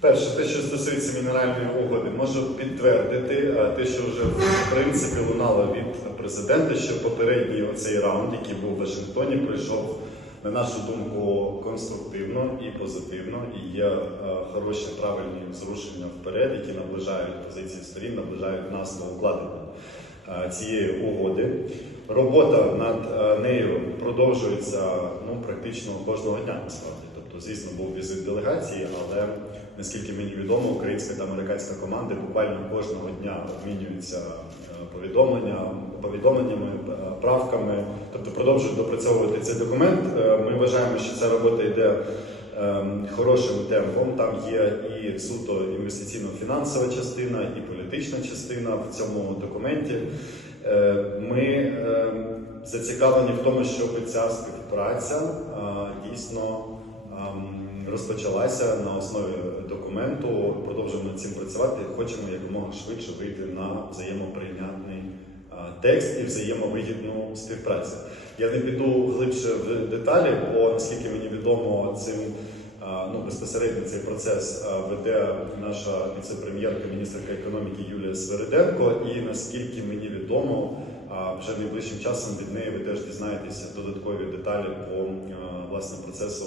Перше, те, що стосується мінеральної угоди, можу підтвердити е, те, що вже в принципі лунало від президента, що попередній оцей раунд, який був в Вашингтоні, пройшов на нашу думку конструктивно і позитивно, і є е, хороші правильні зрушення вперед, які наближають позиції сторін, наближають нас до укладення е, цієї угоди. Робота над нею продовжується ну практично кожного дня насправді. Звісно, був візит делегації, але наскільки мені відомо, українська та американська команди буквально кожного дня обмінюються е, повідомлення, повідомленнями, е, правками, тобто продовжують допрацьовувати цей документ. Е, Ми вважаємо, що ця робота йде хорошим темпом. Там є і суто інвестиційно-фінансова частина, і політична частина в цьому документі. Ми зацікавлені в тому, щоб ця співпраця дійсно розпочалася на основі документу. Продовжуємо над цим працювати. Хочемо якомога швидше вийти на взаємоприйнятний е, текст і взаємовигідну співпрацю. Я не піду глибше в деталі, бо наскільки мені відомо, цим е, ну, безпосередньо цей процес е, веде наша віце-прем'єрка, міністерка економіки Юлія Свериденко. І наскільки мені відомо, вже найближчим часом від неї ви теж дізнаєтеся додаткові деталі по власне процесу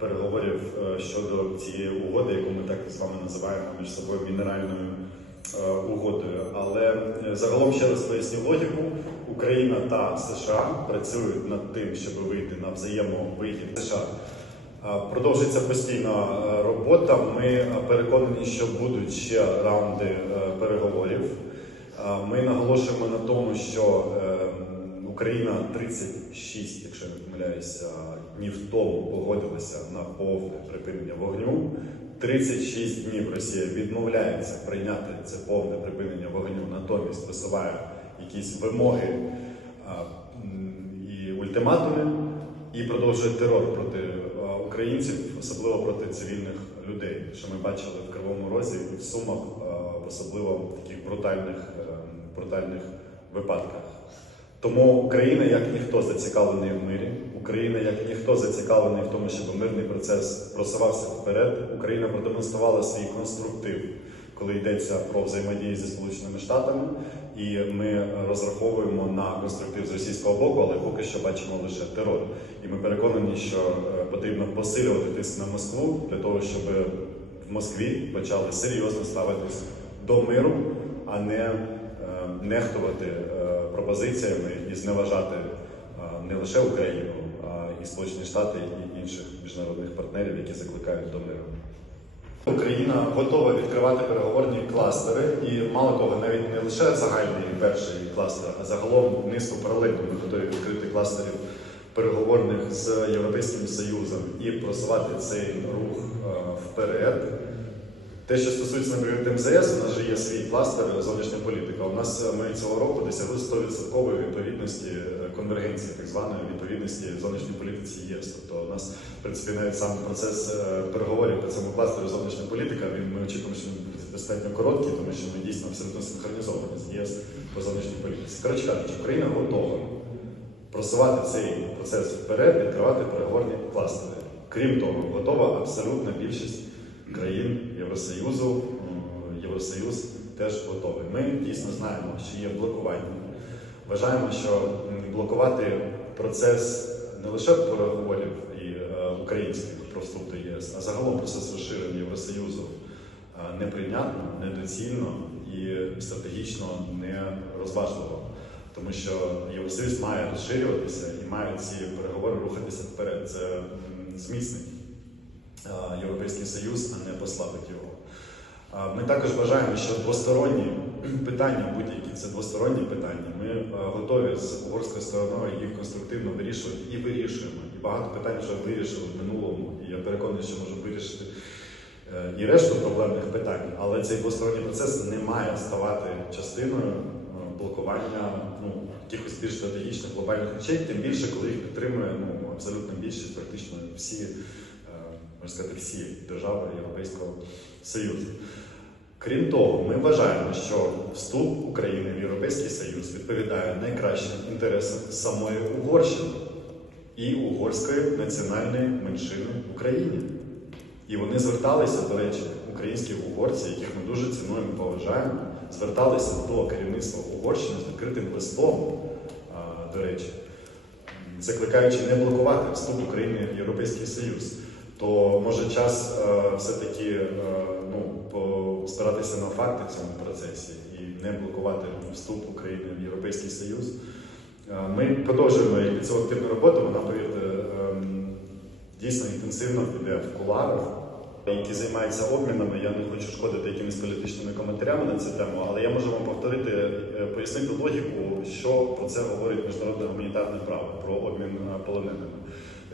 переговорів е, щодо цієї угоди, яку ми так з вами називаємо між собою мінеральною е, угодою. Але е, загалом ще раз поясню логіку. Україна та США працюють над тим, щоб вийти на взаємовигід США. Продовжується постійна робота. Ми переконані, що будуть ще раунди переговорів. Ми наголошуємо на тому, що Україна 36, якщо я не помиляюся, днів тому погодилася на повне припинення вогню. 36 днів Росія відмовляється прийняти це повне припинення вогню, натомість висуває якісь вимоги а, і ультиматуми і продовжує терор проти а, українців, особливо проти цивільних людей, що ми бачили в Кривому Розі в Сумах, а, в таких брутальних, е, брутальних випадках. Тому Україна, як ніхто, зацікавлений в мирі. Україна, як ніхто, зацікавлений в тому, щоб мирний процес просувався вперед. Україна продемонструвала свій конструктив, коли йдеться про взаємодію зі Сполученими Штатами. І ми розраховуємо на конструктив з російського боку, але поки що бачимо лише терор. І ми переконані, що е, потрібно посилювати тиск на Москву для того, щоб в Москві почали серйозно ставитись до миру, а не е, нехтувати е, пропозиціями і зневажати е, не лише Україну, а і Сполучені Штати і інших міжнародних партнерів, які закликають до миру. Україна готова відкривати переговорні кластери, і мало того, навіть не лише загальний перший кластер, а загалом низку паралельно ми готові відкрити кластерів переговорних з Європейським Союзом і просувати цей рух е, вперед. Те, що стосується, наприклад, МЗС, у нас же є свій кластер зовнішня політика. У нас е, ми цього року досягли 100% відповідності е, конвергенції, так званої відповідності зовнішній політиці ЄС. Тобто у нас, в принципі, навіть сам процес е, переговорів по цьому кластеру зовнішня політика, він ми очікуємо, що він буде достатньо короткий, тому що ми дійсно абсолютно синхронізовані з ЄС по зовнішній політиці. Коротше кажучи, Україна готова просувати цей процес вперед, відкривати переговорні кластери. Крім того, готова абсолютна більшість країн Євросоюзу. Євросоюз теж готовий. Ми дійсно знаємо, що є блокування. Вважаємо, що блокувати процес не лише переговорів і е, українських про вступ до ЄС, а загалом процес розширення Євросоюзу е, неприйнятно, недоцільно і стратегічно нерозважливо. Тому що Євросоюз має розширюватися і мають ці переговори рухатися вперед. Це зміцнить Європейський Союз, а не послабить його. Е, Ми також вважаємо, що двосторонні питання, будь-які це двосторонні питання, ми е, готові з угорською стороною їх конструктивно вирішувати і вирішуємо. І багато питань вже вирішили в минулому. І я переконаний, що можемо вирішити е, і решту проблемних питань, але цей двосторонній процес не має ставати частиною е, блокування ну, якихось більш стратегічних глобальних речей, тим більше, коли їх підтримує ну, абсолютна більшість, практично всі, е, можна сказати, всі держави Європейського Союзу. Крім того, ми вважаємо, що вступ України в Європейський Союз відповідає найкращим інтересам самої Угорщини і угорської національної меншини в Україні. І вони зверталися, до речі, українські угорці, яких ми дуже цінуємо і поважаємо, зверталися до керівництва Угорщини з відкритим листом, до речі, закликаючи не блокувати вступ України в Європейський Союз. То може час е, все-таки е, ну, постаратися на факти в цьому процесі і не блокувати вступ України в Європейський Союз. Е, Ми продовжуємо цю активну роботу, вона, повірте, ем, дійсно інтенсивно піде в куларах, які займаються обмінами. Я не хочу шкодити якимись політичними коментарями на цю тему, але я можу вам повторити, пояснити логіку, що про це говорить міжнародне гуманітарне право, про обмін полоненими.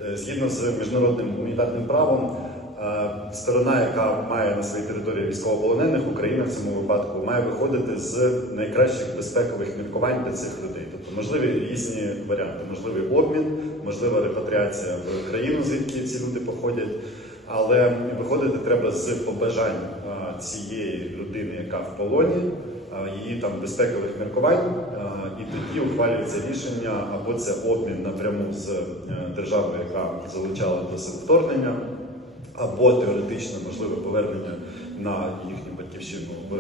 Е, Згідно з міжнародним гуманітарним правом, е, сторона, яка має на своїй території військовополонених, Україна в цьому випадку має виходити з найкращих безпекових міркувань для цих людей. Тобто можливі різні варіанти, можливий обмін, можлива репатріація в країну, звідки ці люди походять. Але виходити треба з побажань е, цієї людини, яка в полоні, її там безпекових міркувань, і тоді ухвалюється рішення або це обмін напряму з е, державою, яка залучала до сил вторгнення, або теоретично можливе повернення на їхню батьківщину в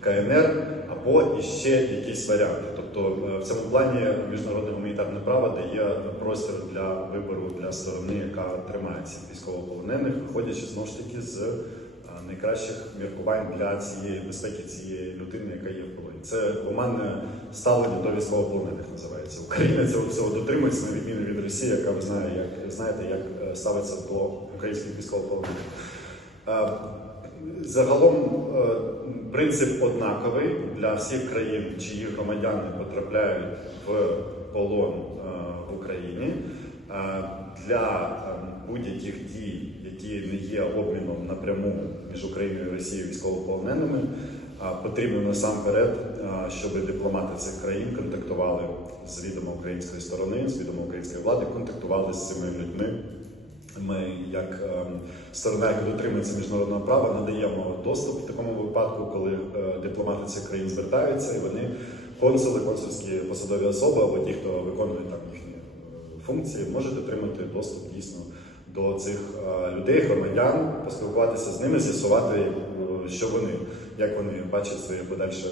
КНР, або іще якісь варіанти. Тобто е, в цьому плані міжнародне гуманітарне право дає простір для вибору для сторони, яка тримає цих військовополонених, виходячи знову ж таки з найкращих міркувань для цієї безпеки цієї людини, яка є в полоні. Це гуманне ставлення до військовополонених називається. Україна цього всього дотримується на відміну від Росії, яка ви знає, як знаєте, як е, ставиться до українських військовополонених. Е, Загалом е, принцип однаковий для всіх країн, чиї громадяни потрапляють в полон в Україні. Е, Для е, будь-яких дій, які не є обміном напряму між Україною і Росією військовополоненими, е, потрібно насамперед, е, щоб дипломати цих країн контактували з відома української сторони, з відома української влади, контактували з цими людьми. Ми, як ем, сторона, яка дотримується міжнародного права, надаємо доступ в такому випадку, коли дипломати цих країн звертаються, і вони консули, консульські посадові особи або ті, хто виконує там їхні функції, можуть отримати доступ дійсно до цих е, людей, громадян, поспілкуватися з ними, з'ясувати, е, що вони, як вони бачать своє подальше.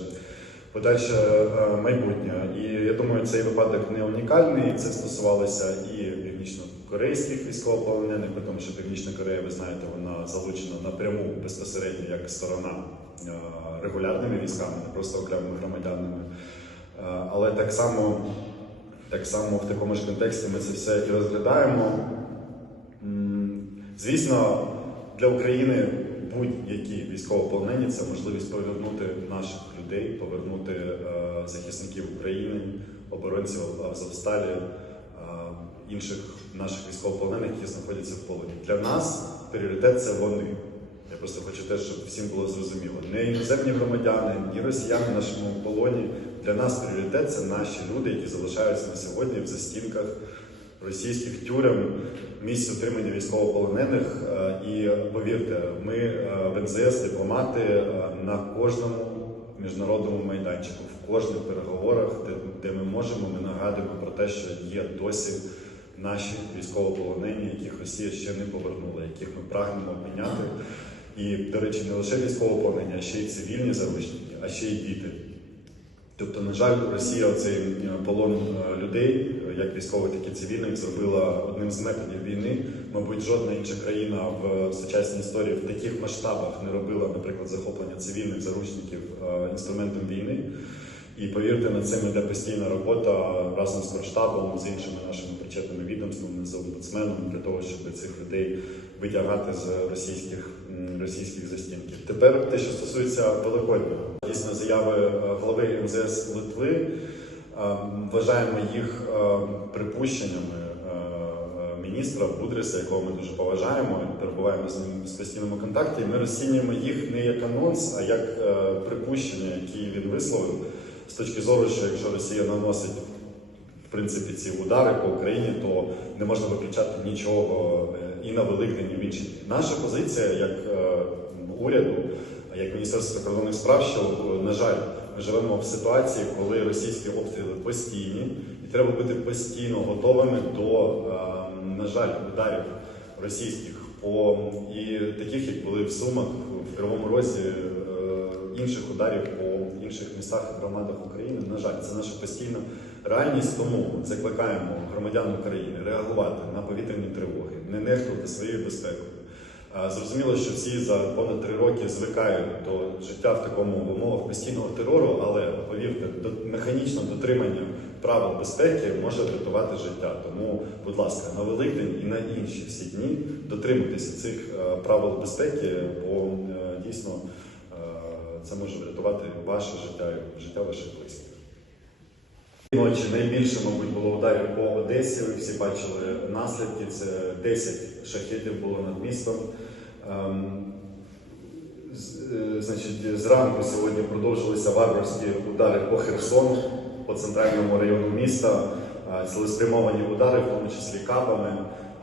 Подальше е, майбутнє. І я думаю, цей випадок не унікальний. Це стосувалося і північно-корейських військовополонених, тому, що Північна Корея, ви знаєте, вона залучена напряму безпосередньо як сторона регулярними військами, не просто окремими громадянами. Але так само, так само в такому ж контексті ми це все і розглядаємо. Звісно, для України будь-які військовополонені це можливість повернути наших людей, повернути е, захисників України, оборонців Азовсталі, е, інших наших військовополонених, які знаходяться в полоні. Для нас пріоритет це вони. Я просто хочу теж, щоб всім було зрозуміло. Не іноземні громадяни, ні росіяни в нашому полоні. Для нас пріоритет це наші люди, які залишаються на сьогодні в застінках російських тюрем, місць утримання військовополонених. Е, І повірте, ми е, в МЗС дипломати е, на кожному міжнародному майданчику, в кожних переговорах, де, де ми можемо, ми нагадуємо про те, що є досі наші військовополонені, яких Росія ще не повернула, яких ми прагнемо обміняти. І, до речі, не лише військовополонені, а ще й цивільні заручники, а ще й діти. Тобто, на жаль, Росія цей полон е, людей, е, як військових, так і цивільних, зробила одним з методів війни. Мабуть, жодна інша країна в сучасній історії в таких масштабах не робила, наприклад, захоплення цивільних заручників е, інструментом війни. І повірте, над цим іде постійна робота разом з Держштабом, з іншими нашими причетними відомствами, з омбудсменом для того, щоб цих людей витягати з російських, російських застінків. Тепер те, що стосується Великодня, дійсно заяви е, глави МЗС Литви, е, вважаємо їх е, припущеннями міністра Будриса, якого ми дуже поважаємо, перебуваємо з ним в постійному контакті. Ми розцінюємо їх не як анонс, а як припущення, які він висловив з точки зору, що якщо Росія наносить в принципі ці удари по Україні, то не можна виключати нічого е, і на Великдень, і в інші. Наша позиція як е, уряду, як Міністерство закордонних справ, що е, на жаль, ми живемо в ситуації, коли російські обстріли постійні, і треба бути постійно готовими до, на жаль, ударів російських по і таких, як були в Сумах, в Кривому Розі, інших ударів по інших містах і громадах України. На жаль, це наша постійна реальність. Тому закликаємо громадян України реагувати на повітряні тривоги, не нехтувати своєю безпекою. Зрозуміло, що всі за понад три роки звикають до життя в такому умовах постійного терору, але повірте, до механічне дотримання правил безпеки може врятувати життя. Тому, будь ласка, на Великдень і на інші всі дні дотримуйтеся цих е, правил безпеки, бо е, дійсно це може врятувати ваше життя і життя ваших близьких. Ночі найбільше, мабуть, було ударів по Одесі. Ви всі бачили наслідки. Це 10 шахетів було над містом. Ем, е, Значить, зранку сьогодні продовжилися варварські удари по Херсону, по центральному району міста, е, цілеспрямовані удари, в тому числі кабами.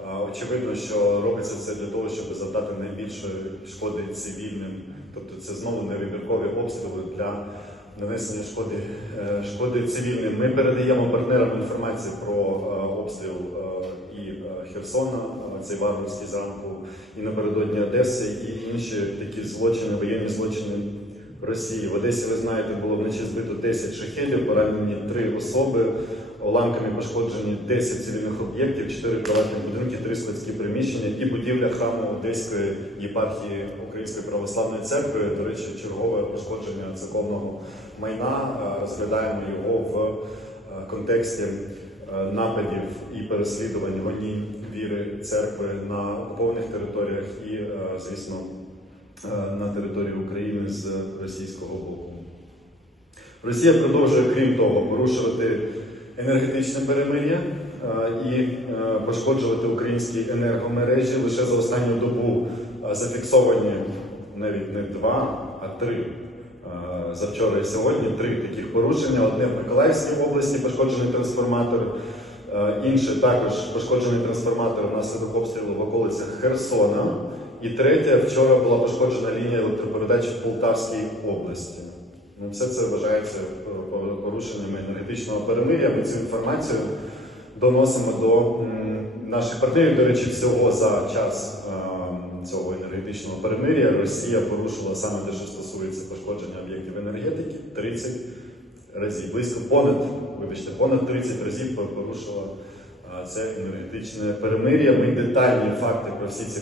Е, Очевидно, що робиться все для того, щоб завдати найбільшої шкоди цивільним. Тобто це знову невибіркові обстріли для нанесення шкоди, е, шкоди цивільним. Ми передаємо партнерам інформацію про е, обстріл е, і Херсона, цей варварський зранку, і напередодні Одеси, і інші такі злочини, воєнні злочини Росії. В Одесі, ви знаєте, було вночі збито 10 шахедів, поранені 3 особи, уламками пошкоджені 10 цивільних об'єктів, 4 приватні будинки, 3 складські приміщення і будівля храму Одеської єпархії Української православної церкви. До речі, чергове пошкодження церковного майна. Розглядаємо його в е, контексті е, нападів і переслідувань гонінь віри церкви на окупованих територіях і, е, звісно, на території України з російського боку. Росія продовжує, крім того, порушувати енергетичне перемир'я е, і е, пошкоджувати українські енергомережі. Лише за останню добу е, зафіксовані навіть не два, а три. Завчора і сьогодні три таких порушення. Одне в Миколаївській області пошкоджений трансформатор, інше також пошкоджений трансформатор внаслідок обстрілу в околицях Херсона. І третє, вчора була пошкоджена лінія електропередач в Полтавській області. Ну, все це вважається енергетичного перемир'я. Ми цю інформацію доносимо до наших партнерів. До речі, всього за час е, цього енергетичного перемир'я Росія порушила саме те, що стосується пошкодження об'єктів енергетики, 30 разів. Близько понад, вибачте, понад 30 разів порушила е, це енергетичне перемир'я. Ми детальні факти про всі ці